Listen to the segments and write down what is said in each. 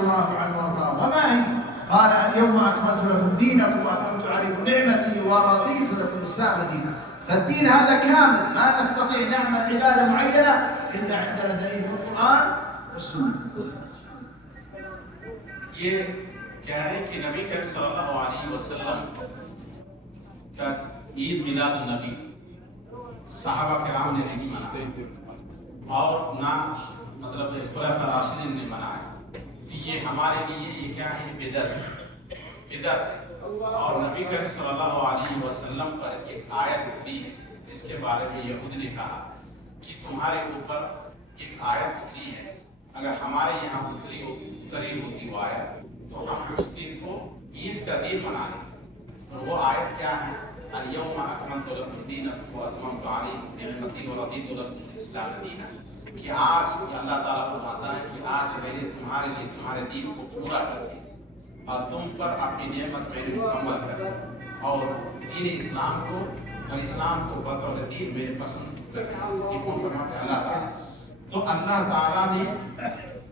الله عنه وارضاه. وما هي؟ قال اليوم اكملت لكم دينكم واتممت عليكم نعمتي ورضيت لكم الاسلام دينا. فالدين هذا كامل، ما نستطيع نعمل عباده معينه الا عندنا دليل من القران والسنه. ये कह रहे हैं कि नबी करीम सल्लल्लाहु अलैहि वसल्लम का ईद मिलाद नबी सहाबा किराम ने नहीं मनाया और ना मतलब खुलाफा राशिदीन ने मनाया। तो ये हमारे लिए ये क्या है? बिदअत है, बिदअत है। और नबी करीम सल्लल्लाहु अलैहि वसल्लम पर एक आयत उतरी है जिसके बारे में यहूद ने कहा कि तुम्हारे ऊपर एक आयत उतरी है, अगर हमारे यहाँ उतरी होती वो आयत तो हम उस दिन को ईद का दिन मना लेते। और वो आयत क्या है? अल-यौम अकमलतु लकुम दीनकुम व अतममतु अलैकुम निअमती व रदीतु लकुम इस्लाम दीना। कि आज अल्लाह ताला फरमाता है कि आज मैंने तुम्हारे लिए तुम्हारे दीन को पूरा कर दिया और तुम पर अपनी नेमत मैंने मुकम्मल कर दी और दीन इस्लाम को और इस्लाम को बतौर दीन मैंने पसंद कर दिया। ये कौन फरमाता है? अल्लाह ताला। तो अल्लाह ताला ने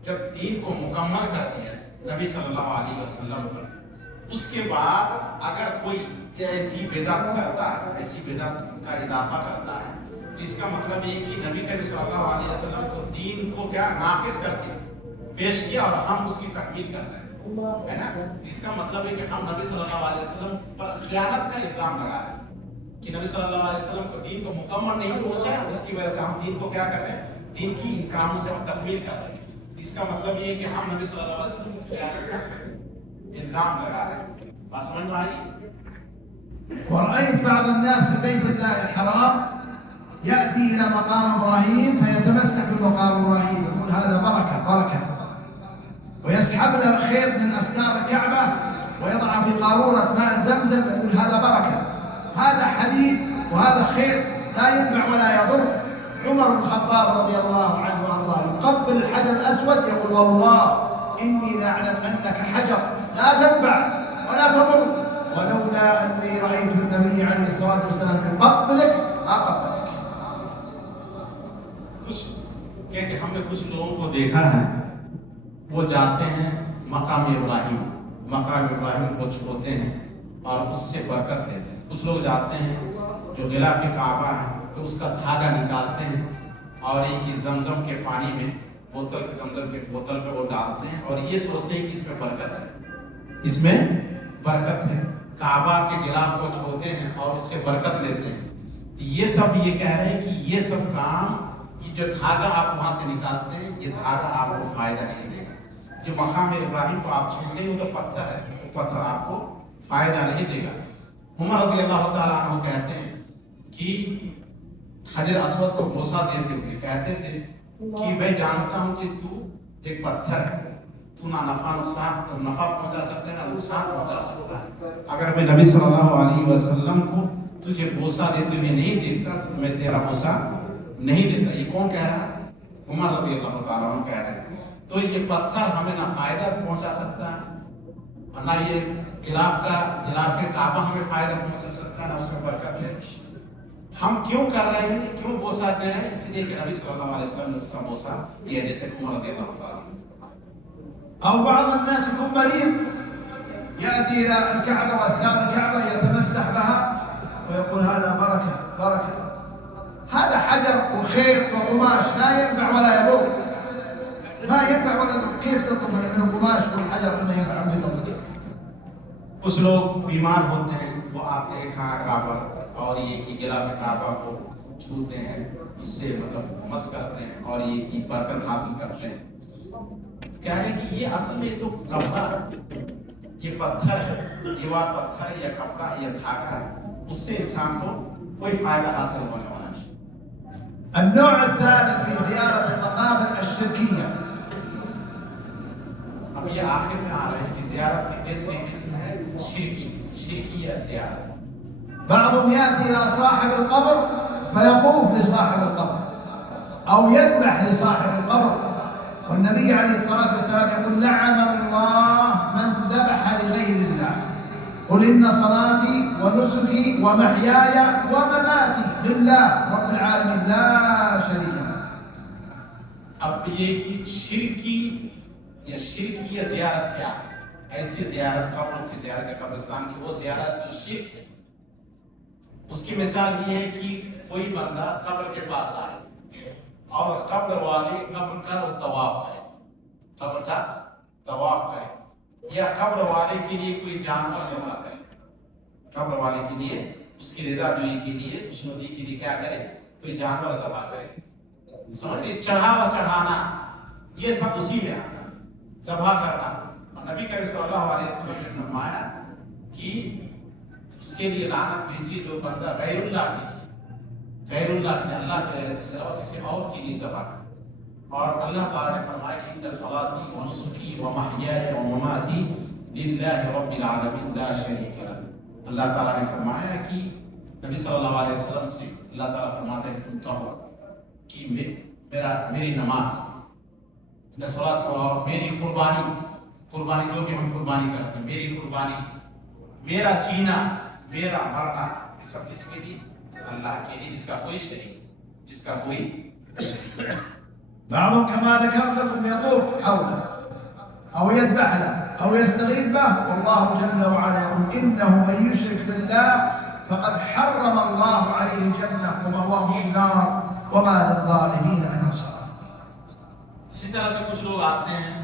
जब दीन को मुकम्मल कर दिया नबी सल्लल्लाहु अलैहि वसल्लम पर, उसके बाद अगर कोई ऐसी बिदअत करता है, ऐसी बिदअत का इजाफा करता है, तो इसका मतलब ये कि नबी करीम सल्लल्लाहु अलैहि वसल्लम को दीन को क्या नाकिस करके पेश किया और हम उसकी तकमील कर रहे हैं, है ना? इसका मतलब है कि हम नबी सल्लल्लाहु अलैहि वसल्लम पर खियानत का इल्जाम लगा रहे हैं कि नबी सल्लल्लाहु अलैहि वसल्लम को दीन को मुकम्मल नहीं पहुंचा, जिसकी वजह से हम दीन को क्या कर रहे हैं? दीन की इन कामों से हम तकमील कर रहे हैं। इसका मतलब ये है कि हम नबी सल्लल्लाहु अलैहि वसल्लम को खियानत का इल्जाम लगा रहे हैं। बस समझ में आई? ورأيت بعض الناس في بيت الله الحرام يأتي إلى مقام إبراهيم فيتمسك بمقام إبراهيم، يقول هذا بركة بركة، ويسحب له خيط من أستار الكعبة ويضعه في قارورة ماء زمزم يقول هذا بركة. هذا حديد وهذا خيط لا ينفع ولا يضر. عمر بن الخطاب رضي الله عنه وارضاه يقبل الحجر الاسود يقول والله اني لاعلم انك حجر لا تنفع ولا تضر، ولولا اني رايت النبي عليه الصلاه والسلام يقبلك ما قبلتك. कुछ क्योंकि हमने कुछ लोगों को देखा है वो जाते हैं मकाम इब्राहिम को छूते हैं और उससे बरकत लेते हैं। कुछ लोग जाते हैं जो गिलाफ काबा है तो उसका धागा निकालते हैं और एक ही जमजम के पानी में जमजम के बोतल पे वो डालते हैं और ये सोचते हैं कि इसमें बरकत है, इसमें बरकत है। काबा के गिलाफ को छूते हैं और उससे बरकत लेते हैं। तो ये सब ये कह रहे हैं कि ये सब काम, ये जो धागा आप वहां से निकालते हैं, ये धागा आपको फायदा नहीं देगा। जो मकाम इब्राहिम को आप छूते हैं वो तो पत्थर है, वो पत्थर आपको फायदा नहीं देगा। उमर रज़ी अल्लाह ताला अन्हु कहते हैं कि हजर अस्वद को बोसा देते हुए कहते थे कि मैं जानता हूं कि तू एक पत्थर है, तू ना नफा पहुंचा सकता है ना नुकसान पहुंचा सकता है। अगर मैं नबी सल्लल्लाहु अलैहि वसल्लम को तुझे बोसा देते हुए नहीं देखता तो मैं तेरा बोसा नहीं देता। ये कौन कह रहा है? उमर रज़ी अल्लाह ताला अन्हु कह रहे हैं। तो ये पत्थर हमें ना फायदा पहुंचा सकता है और ना ये गिलाफ काबा हमें फायदा पहुंचा सकता है, ना उसमें बरकत है। हम क्यों कर रहे हैं, क्यों बोसा दे रहे हैं? इसलिए कि नबी सल्लल्लाहु अलैहि वसल्लम ने उसका बोसा दिया, जैसे उमर रज़ी अल्लाह ताला। أو بعض الناس يكون مريض يأتي إلى الكعبة وأستار الكعبة يتمسح بها ويقول هذا بركة بركة. هذا حجر وخيط وقماش لا ينفع ولا يضر، ما ينفع ولا يضر. كيف تطلب من القماش والحجر أنه ينفع ويضرك؟ कुछ लोग बीमार होते हैं, वो आते हैं खाना काबा और ये कि गिलाफ काबा को छूते हैं, उससे मतलब मस करते हैं और ये कि बरकत हासिल करते हैं। कह रहे हैं कि ये असल में तो कपड़ा है, ये पत्थर है, दीवार पत्थर है या कपड़ा है या धागा है, उससे इंसान को कोई फायदा हासिल होने वाला नहीं। النوع الثالث في زيارة المقابر الشركية. अब ये आखिर में आ रहे हैं कि जियारत की तीसरी किस्म है शिरकी या जियारत। بعضهم يأتي إلى صاحب القبر فيطوف لصاحب القبر أو يذبح لصاحب القبر، والنبي عليه الصلاة والسلام يقول لعن الله من ذبح لغير الله، قل إن صلاتي ونسكي ومحياي ومماتي لله رب العالمين لا شريك له. अब ये कि शिरकी या शिरकी ज़ियारत क्या है? ऐसी ज़ियारत, कब्रों की ज़ियारत या कब्रिस्तान की वो ज़ियारत जो शिर्क है। उसकी मिसाल ये है कि कोई बंदा कब्र के पास आए और कब्र वाले कब्र का तवाफ करे, कब्र का तवाफ करे, या कब्र वाले के लिए कोई जानवर ज़बह करे, कब्र वाले के लिए उसकी रज़ाजोई के लिए, खुशनुदी के लिए क्या करे, कोई जानवर ज़बह करे। समझ लीजिए, चढ़ावा चढ़ाना ये सब उसी में आता, ज़बह करना। और नबी करीम सल्लल्लाहु अलैहि वसल्लम ने फरमाया कि उसके लिए लानत भेजी जो बंदा गैरुल्लाह के लिए, अल्लाह के सिवा किसी और के लिए ज़बह करे। और अल्लाह ताला ने फरमाया कि इन्ना सलाती व नुसुकी व महयाया व ममाती लिल्लाहि रब्बिल आलमीन ला शरीका लहू। अल्लाह ताला ने फरमाया कि नबी सल्लल्लाहु अलैहि वसल्लम से अल्लाह ताला फरमाता है कि तुम कहो कि मेरी नमाज, सलात और मेरी कुर्बानी जो भी हम कुर्बानी करते हैं, मेरी कुर्बानी, मेरा जीना, मेरा मरना, ये सब किसके लिए? अल्लाह के लिए, जिसका कोई शरीक नहीं। بعضهم كما ذكرت لكم يطوف حوله أو يذبح له أو يستغيث به، والله جل وعلا يقول إنه من يشرك بالله فقد حرم الله عليه الجنة ومأواه النار وما للظالمين من أنصار। इसी तरह से कुछ लोग आते हैं,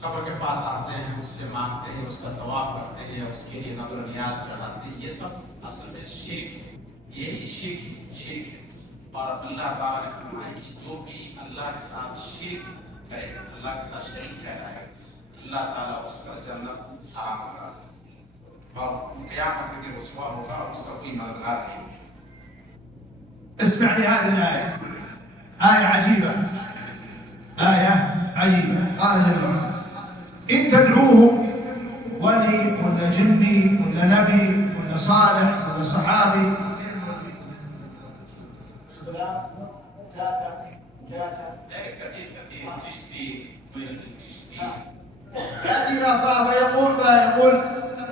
कब्र के पास आते हैं, उससे मांगते हैं, उसका तवाफ करते हैं, उसके लिए नज़र नियाज चढ़ाते हैं। ये सब असल में शिर्क है, ये शिर्क है। और अल्लाह ताला ने फरमाया कि जो भी अल्लाह के साथ शिर्क करे, अल्लाह के साथ शरीक ठहराए, अल्लाह ताला उस पर जन्नत हराम करा देता है और क़यामत के दिन रुसवा होगा और उसका कोई मददगार नहीं होगा। اسمع لهذه الآية، آية عجيبة، قال جل وعلا إن تدعوهم ولي ولا جني ولا نبي ولا صالح ولا صحابي كثير تشتي يأتي إلى صاحبه يقول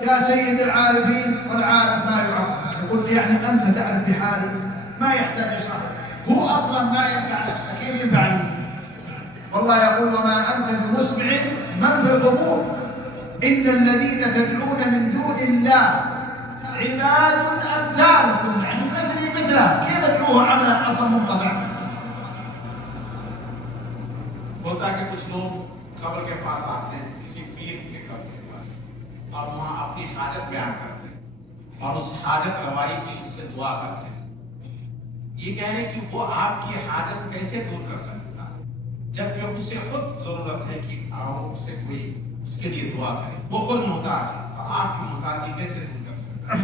يا سيد العارفين والعارف ما يعرف، يقول يعني أنت تعرف بحالي، ما يحتاج يشرح، هو أصلا ما ينفع نفسه، كيف ينفعني؟ والله يقول وما أنت بمسمع من في القبور إن الذين تدعون من دون الله عباد أمثالكم، يعني مثلي مثله، كيف تدعوه عملا أصلا منقطع؟ होता है कि कुछ लोग कब्र के पास आते हैं, किसी पीर के कब्र के पास, और वहाँ अपनी हाजत बयान करते हैं और उस हाजत रवाई की उससे दुआ करते हैं। ये कह रहे हैं कि वो आपकी हाजत कैसे दूर कर सकता, जबकि उसे खुद जरूरत है कि आओ उसे कोई उसके लिए दुआ करे, वो खुद मुहताज है, तो आपकी मुहताजी कैसे दूर कर सकता है?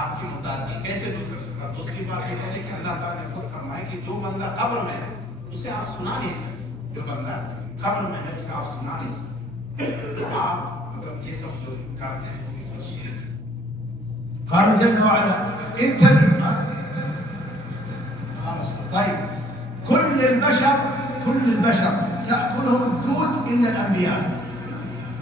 आपकी मुहताजी कैसे दूर कर सकता? दूसरी बात ये कह रहे कि अल्लाह ताला ने खुद फरमाया कि जो बंदा कब्र में है उसे आप सुना नहीं सकते, जो बंदा कब्र में है उसे आप सुना नहीं सकते। तो आप मतलब ये सब जो करते हैं ये सब शिर्क है। قال جل وعلا إن تدعو طيب كل البشر تأكلهم الدود إلا الأنبياء،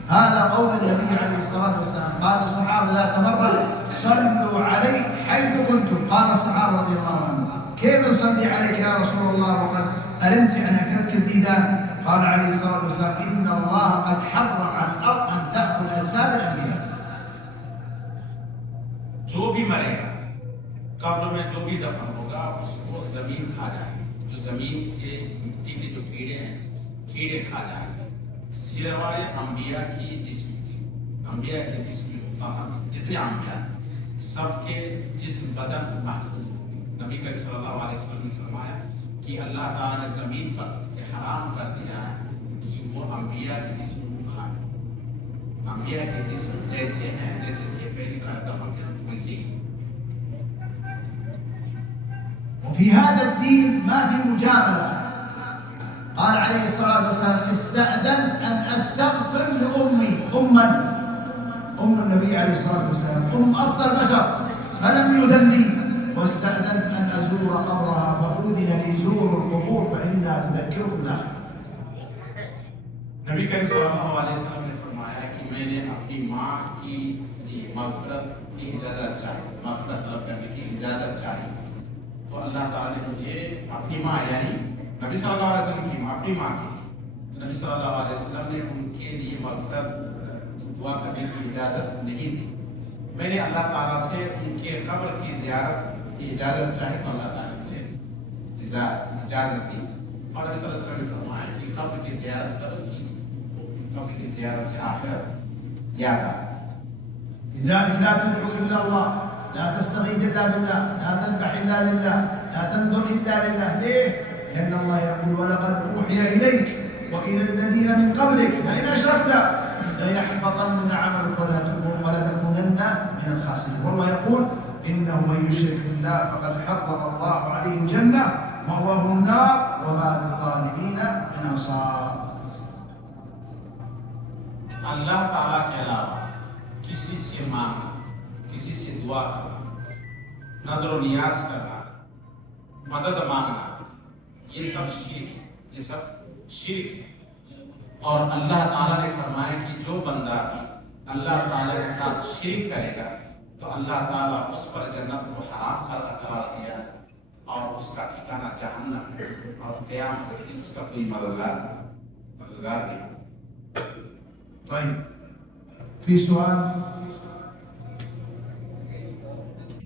هذا قول النبي عليه الصلاة والسلام. قال الصحابة ذات مرة صلوا علي حيث كنتم، قال الصحابة رضي الله عنهم كيف نصلي عليك يا رسول الله وقد ألمت عن أكلتك الديدان؟ قال عليه الصلاة والسلام إن الله قد حرم على الأرض أن تأكل أجساد الأنبياء. जो भी मरेगा कब्र में, जो भी दफन होगा उसको जमीन खा जाएगी, जो जमीन के मिट्टी के जो कीड़े हैं, कीड़े खा जाएंगे, सिवाय अंबिया की जिस्म के। अंबिया के जिस्म जितने अंबिया हैं सबके जिस्म बदन महफूज है। नबी करीम सल्लल्लाहु अलैहि वसल्लम ने फरमाया कि अल्लाह ताला ने जमीन पर हराम कर दिया है कि वो अंबिया के जिस्म को खाए। अंबिया के जिस्म जैसे हैं, जैसे थे पहले का दफन किया वैसे ही। وفي هذا الدين ما في مجاملة. قال عليه الصلاة والسلام استأذنت أن أستغفر لأمي، أم النبي عليه الصلاة والسلام، أفضل بشر، فلم يؤذن لي، واستأذنت أن أزور قبرها فأذن لي زوروا القبور فإنها تذكركم الآخرة. नबी करीम सल्लल्लाहु अलैहि वसल्लम ने फरमाया कि मैंने अपनी माँ की मग़फ़िरत की इजाज़त चाहिए, मग़फ़िरत तलब करने की इजाज़त चाहिए, तो अल्लाह ताला ने मुझे अपनी माँ यानी नबी सल्लल्लाहु अलैहि वसल्लम की माँ, अपनी माँ की नबी सल्लल्लाहु अलैहि वसल्लम ने उनके लिए मग़फ़िरत की दुआ करने की इजाज़त नहीं दी। मैंने अल्लाह ताला से उनके कब्र की ज़ियारत की इजाज़त चाही तो अल्लाह ताला ने मुझे इजाज़त दी। और नबी सल्लल्लाहु अलैहि वसल्लम ने फरमाया कि कब्र की ज़ियारत करो कि कब्र की ज़ियारत से आखिरत याद आती। لذلك لا تدعو إلا الله، لا تستغيث إلا بالله، لا تذبح إلا لله، لا تنذر إلا لله. ليه؟ لأن الله يقول ولقد أوحي إليك وإلى الذين من قبلك لئن أشركت ليحبطن عملك ولا تكونن من الخاسرين. والله يقول إنه من يشرك بالله فقد حرم الله عليه الجنة مأواه النار وما للظالمين من أنصار. अल्लाह ताला के अलावा किसी से मांगना, किसी से दुआ करना, नजर नियाज करना, मदद मांगना, ये सब शिर्क है, ये सब शिर्क है। और अल्लाह ताला ने फरमाया कि जो बंदा भी अल्लाह ताला के साथ शिर्क करेगा तो अल्लाह ताला उस पर जन्नत को हराम करार दिया है और उसका ठिकाना जहन्नम है और क़यामत के दिन उसका कोई मददगार नहीं। طيب في سؤال؟